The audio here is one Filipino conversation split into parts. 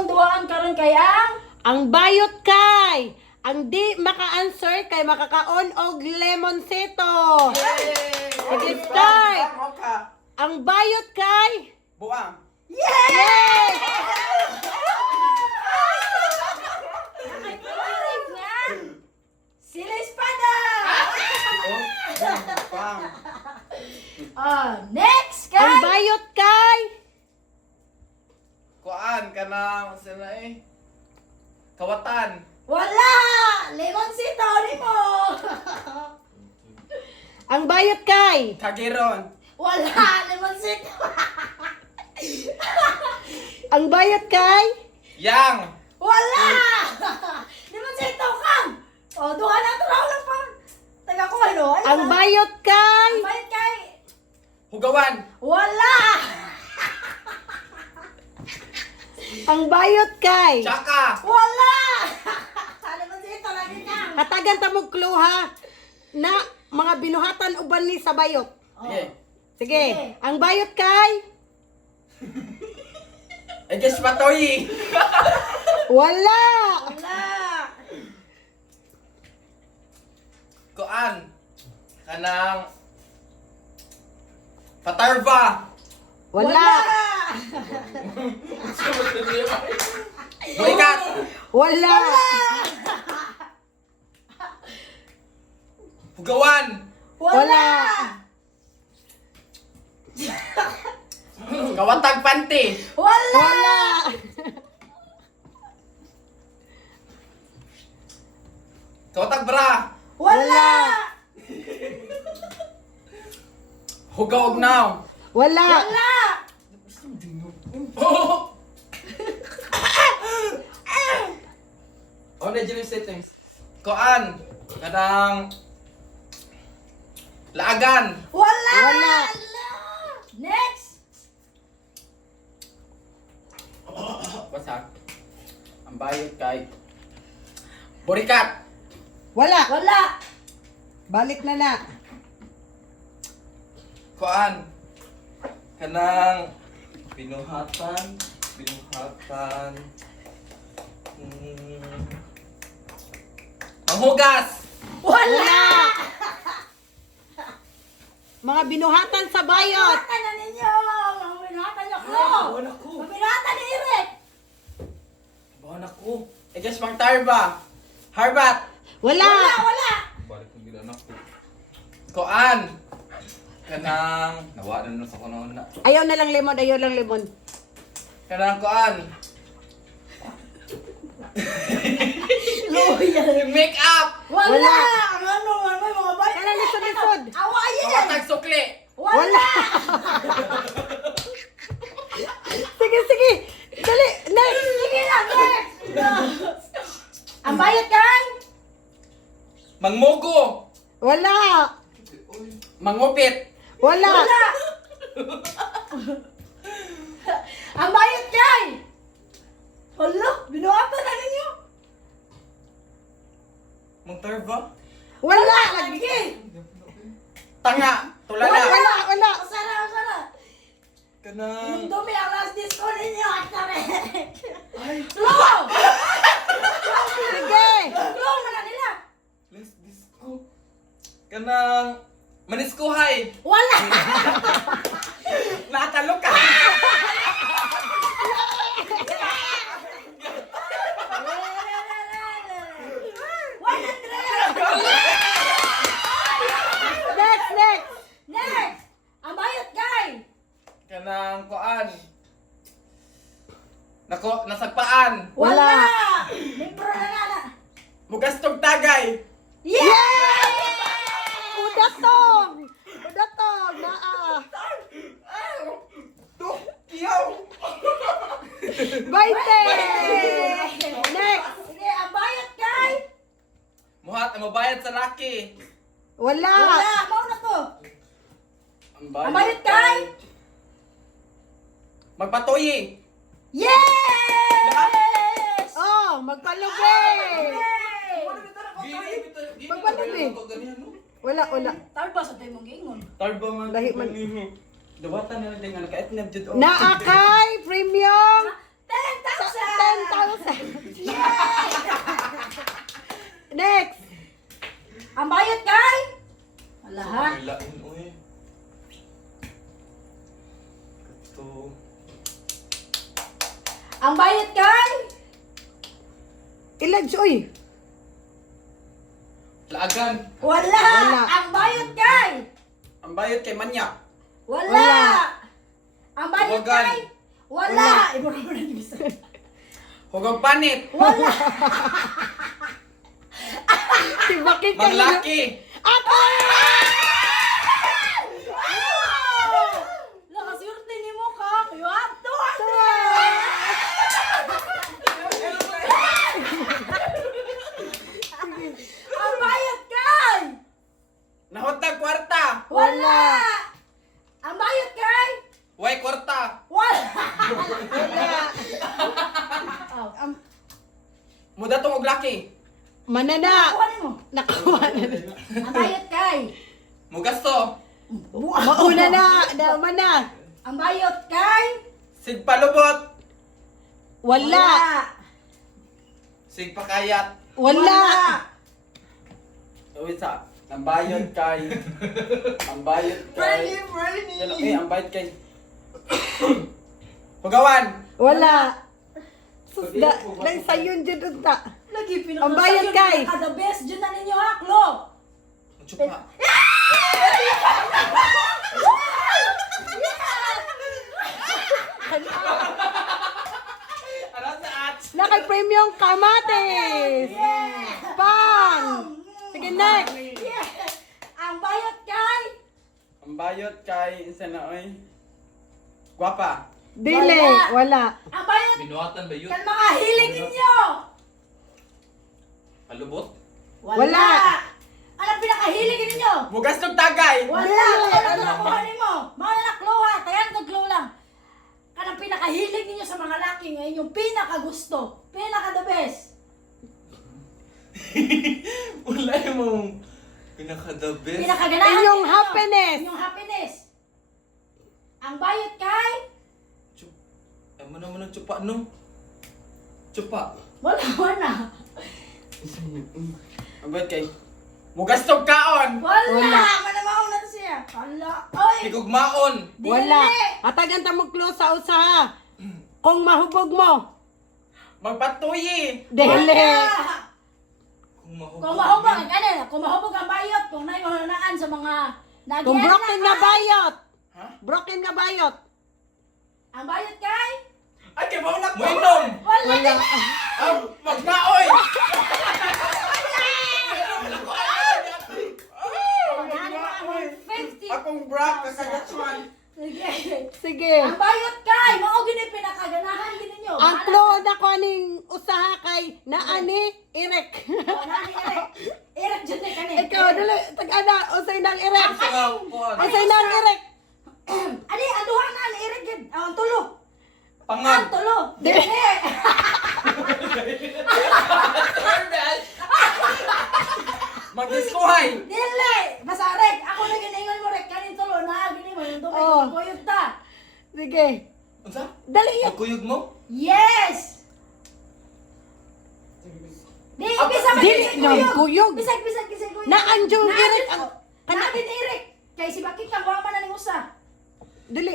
among duhaan karon kay Ang bayot kay. Ang di maka-answer kay makakaon og lemonsito. Sige, start. Ang bayot kay. Buang. Yay! Sila espada. Buang. Next Ang kay bayot kay. Kuan ka na sila Kawatan. wala. Lemonsito ni mo. Ang bayot kay. Kagiron. Wala. Lemonsito. Ang bayot kay. Yang. Wala. Lemonsito kang. Duha na turaw lang pa. Taga ko ano? Ang bayot kay. Ang bayot kay. Hugawan. Wala. Ang bayot kay. Tsaka. Wala. Lemonsito lagi kang. Hatagan ta mo clue ha. Na mga binuhatan uban ni sa bayot. Okay. Sige. Sige. Ang bayot kay. I guess patoy. Wala. Wala. Kuan. Kanang Patarva. Wala. Bulikat. Wala. Hugawan. Wala. Kawatag panty. Wala. Wala. Kawatag bra. Wala. Hugaw og now. Wala. Wala. Oh, na dyan yung settings. Kuan. Kanang Laagan. Wala. Wala. Next. Basak. Ang bayot kay Burikat. Wala. Wala. Balik na na. Kuan. Kanang Binuhatan. Manghugas. Wala. Mga binuhatan sa bayot. Binatan na ninyo. Ang binatan niyo ko. Buwan ako. Ang binatan ni Eric. Buwan ako. I guess mang tarba. Harbat. Wala. Wala. Wala. Balik ng gilanak ko. Kuan. Kanang nawalan na sa kuno na. Ayaw na lang lemon. Ayaw lang lemon. Kanang kuan. Loyal. Make up. Wala. Wala. Ang ano yung mga bayot. Kailan lisod-lisod? Awayin. Kawatag sukli. Wala. Sige, sige. Dali. Next. Sige lang. Next. Ang bayot kay. Mangmugo. Wala. Mangupit. Wala. Wala. Ang bayot kay. Hala. Binuhatan na ninyo. Mang tarba. Wala. Lagi. Tanga. Tulala. Wala. Wala. Usara. Usara. Kanang Yung dumi ang last disco ninyo. Aktare. Slow. Sige. Slow na na nila. Let's disco. Kanang maniskuhay. Wala. Nakatalo ka. Next, next. Next. Ang bayot kay. Kanang kuan. Nako, nasagpaan. Wala. Libro na na. Mugastog tagay. Yay! Udatong. Udatong. Naa. Kiyaw. 20. Next. Sige, ang bayot kay. Muhat ang mabayad sa laki. Wala. Wala. Mauna to. Ang Ang bayot kay. Magpatuyi. Yes! Oh, magpalubi. Yay! Magpalubi. Wala, wala. Tarba sa tayo mong gingon. Tarba man. Lahi man. Dawatan na lang nga naka-etnab jud. Naakay premium 10,000! Ang bayot kay? Ilads, uy. Laagan. Wala. Wala. Ang bayot kay? Ang bayot kay manyak. Wala. Wala. Ang bayot Huwagan. kay? Wala. Iba na mo na ibig. Huwag panit. Wala. Si Baki kayo. Manglaki. Ako! Nakaswerte ni mo ka. You have to. Ang bayot kay? Nahutag kwarta. Wala. Ang bayot kay? Way kwarta. Wala. Muda tong og laki. Manana. Kuha mo. Nakuha na. Ang bayot kay? Mugasto. Mauna na. Daman na. Ang bayot kay? Sigpalubot. Wala. Sigpakayat. Wala. Wait sa. Ang bayot kay. Ang bayot kay. Ang bayot kay. Hugawan. Wala. Sus, dahil sa'yo dyan unta. Lagi Ang bayot kay? The best dyan na ninyo haklo. Chupa. Ano sa ats? Nakag-premium kamatis. Pang. Sige, next. Ang bayot kay? Ang bayot kay isa na oy. Gwapa. Dili. Wala. Ang bayot Binuhatan ba yun? kan mga hilig ninyo. Palubot? Wala. Anong pinakahilig ninyo? Mugas ng tagay. Wala. Dili. Wala na nakuha mo. Mga nakluha. Tayan kag clue lang. Kanang pinakahilig ninyo sa mga laki ngayon yung pinakagusto. Pinaka the best. Wala yung pinaka-the best. Pinakaganahan Inyong ninyo. happiness. Inyong happiness. Ang bayot kay? Ano naman ang chupa no? Chupa. Wala. Ang bayot kay. Mugas ng kaon. Wala. Manamaw na to siya. Wala. Oy. Higugmaon. Wala. Dili. Hatagan ta mo close sa usaha. Kung mahubog mo. Magpatuyi. Dili. Wala. Kung mahubog, kung mahubog ang bayot, kung naimahanaan sa mga nagyan Kung broken na nga kay, bayot. Ha? Broken nga bayot. ang bayot kay? Ay, kay mo na inom. Wala. Ah, magnaoy. Akong bra kasagatswan. Sige. Sige. Ang bayot kay, mao gini pinakaganahan gini nyo. Ang clue na ko aning usaha kay naani irek. Irek dyan na kani. Ikaw dili tag-ana usay nang irek. Kuan. Usay nang irek. Ani, ang duha na ang irek gid. Ang tulo. Pangan. Ang tulo. Di- Dili. Mag-iskuhay. Dili. Basta rek. Ako na giningon mo rek. Kanin tulo na. Gini mo yung dumay. Oh. Kuyog ta. Sige. Unsa? Dali yun. Nagkuyog mo? Yes! Di, bisa man Dili kisig na kuyog. Bisag kisig kuyog. Naanjong irek ang Kanabin irek. Kay si Bakit kang wama na ni Musa. dili.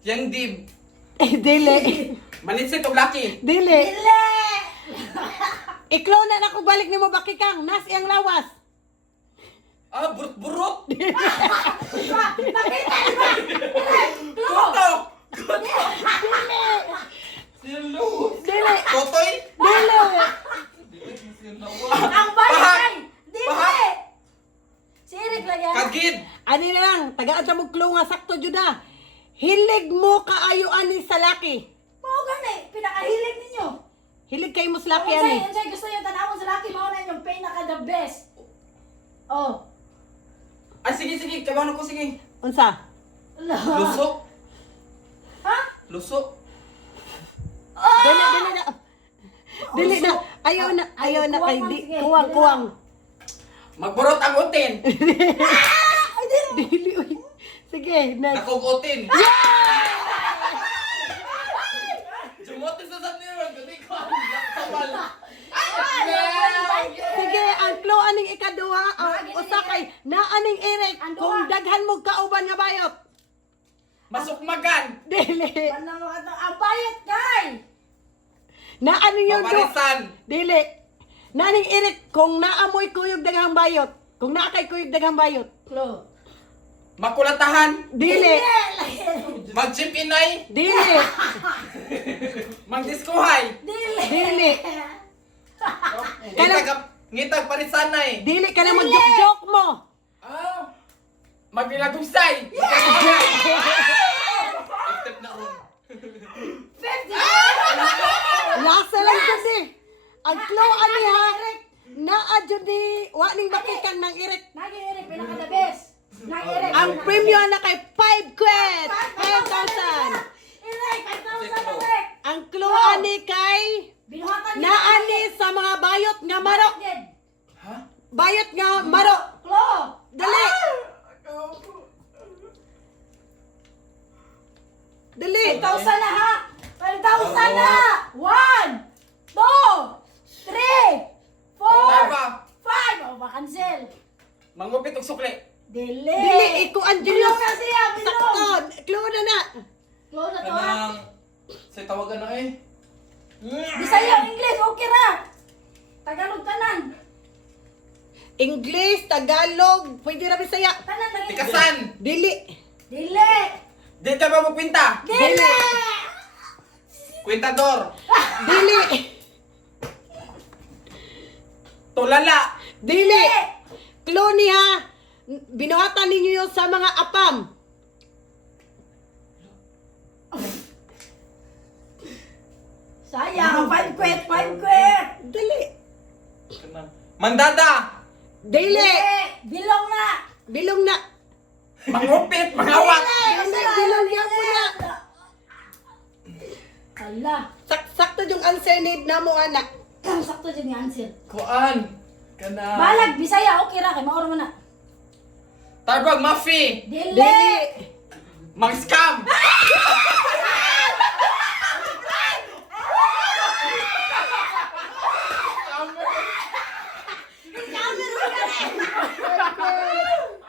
Yang dib. Dili. Manitsit og laki. Dili. Dili! Iklo na nako balik nimo bakikang nas iyang lawas. Ah, burot-burot. Nakita di ba? Irek! Tulo! Tutok. Dili. Silo. Dili. Totoy. Dili. Ang bayad Pahat! kay! Dili! Pahat! Si Irek lang yan. Kagid. Ani na lang, tagaan sa mo clue nga sakto jud na. Hilig mo kaayo ani sa laki. Mao gani, pinakahilig ninyo. Hilig kay mo sa laki Kung ani. unsay gusto niyo tanawon sa laki, mao na yung pinaka the best. Oh. Ay, sige. Kabano ko, sige. Unsa? Lusok. Ha? Lusok. Dili na. Dili na. Ayaw na kay di kuwang. Magburot ang utin. Ay, dili. Dili uy. Sige, next. Nakog utin. Jumote sa niyo. Gani ko. Sabal. Sige, ang clue aning ikaduha, ang usa kay naaning irek Ang duha. kung daghan mo kauban nga bayot. Masukmagan. Dili. Ang bayad kay! Na ano yun do? Paparisan. Dili. Naning irik kung naamoy kuyog daghang bayot. Kung naakay kuyog daghang bayot. Clue. Makulatahan. Dili. Magchimpinay. Dili. Magdiskuhay. Dili. Dili. Ngitag parisanay. Dili ka na mag-joke mo. Ah. Magbilagusay. Accept na ron. 50. Lasa lang dyan eh. Ang clue ani ha. Naa dyan di. Waning bakikan ng irik. Nag-iirik, pinaka-the best. Nag-iirik. Ang premium na kay 5 quid. 5,000. Irik, 5,000 irik. Ang clue ani kay Binuhatan niya. naani sa mga bayot nga maro. Ha? Bayot nga maro. Clue. Dali. Dali. 5,000 na ha. 5,000 na. 1, 2, 3, 4, Tama. 5. O, ba-cancel. Mangupit og sukli. Dili. Dili. Iko ang Bilong Julius. na siya, bilong. Sakton. Clue na na. Clue na to ha. Kanang sa tawagan na eh. Bisaya, English, okay ra. Tagalog tanan. English, Tagalog, pwede na Bisaya. Tanan ng English. Tikasan. Dili. Dili. Di ka ba magpinta? Dili. Kwintador. Dili. Tulala. Dili. Clue niya. Binuhatan ninyo yun sa mga apam. Sayang, 5 quit, 5 quit. Dili. Mandada. Dili. Bilong na. Bilong na. Mangupit. Mangawat. Dili. Bilong yan mo na. Ala. Sakto yung answer need na mo, anak. Sakto dyan yung answer. Kuan. Kanang. Balag, Bisaya, okay ra. Kay maoro mo na. Tarbag Mafi. Dili. Dili. Mag-scam.